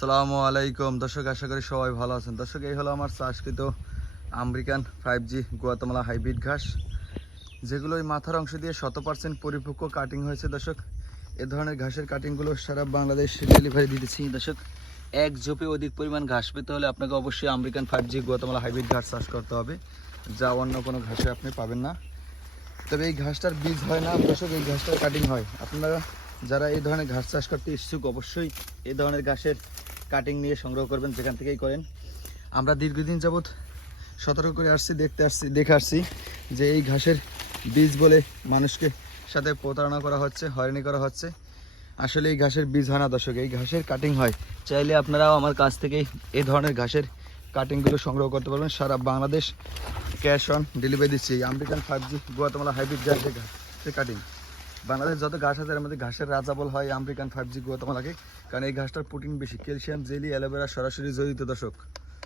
আসসালামু আলাইকুম দর্শক, আশা করি সবাই ভালো আছেন। দর্শক, এই হলো আমার চাষকৃত আমেরিকান 5G গুয়াতেমালা হাইব্রিড ঘাস, যেগুলো এই মাথার অংশ দিয়ে 100% পরিপক্ক কাটিং হয়েছে। দর্শক, এ ধরনের ঘাসের কাটিংগুলো সারা বাংলাদেশ ডেলিভারি দিতেছি। দর্শক, এক ঝোপে অধিক পরিমাণ ঘাস পেতে হলে আপনাকে অবশ্যই আমেরিকান 5G গুয়াতেমালা হাইব্রিড ঘাস চাষ করতে হবে, যা অন্য কোনো ঘাসে আপনি পাবেন না। তবে এই ঘাসটার বীজ হয় না দর্শক, এই ঘাসটার কাটিং হয়। আপনারা যারা এই ধরনের ঘাস চাষ করতে ইচ্ছুক, অবশ্যই এই ধরনের ঘাসের কাটিং নিয়ে সংগ্রহ করবেন, যেখান থেকেই করেন। আমরা দীর্ঘদিন যাবৎ সতর্ক করে দেখে আসছি যে এই ঘাসের বীজ বলে মানুষকে সাথে প্রতারণা করা হচ্ছে, হয়রানি করা হচ্ছে। আসলে এই ঘাসের বীজ হয় না দর্শক, এই ঘাসের কাটিং হয়। চাইলে আপনারাও আমার কাছ থেকে এই ধরনের ঘাসের কাটিংগুলো সংগ্রহ করতে পারবেন। সারা বাংলাদেশ ক্যাশ অন ডেলিভারি দিচ্ছি। এই আমেরিকান 5G গুয়াতেমালা হাইব্রিড ঘাসের কাটিং বাংলাদেশ যত ঘাস আছে এর মধ্যে ঘাসের রাজা বলা হয় আমেরিকান 5G গুয়াতেমালাকে, কারণ এই ঘাসটার প্রোটিন বেশি, ক্যালসিয়াম, জেলি, অ্যালোভেরা সরাসরি জড়িত দর্শক।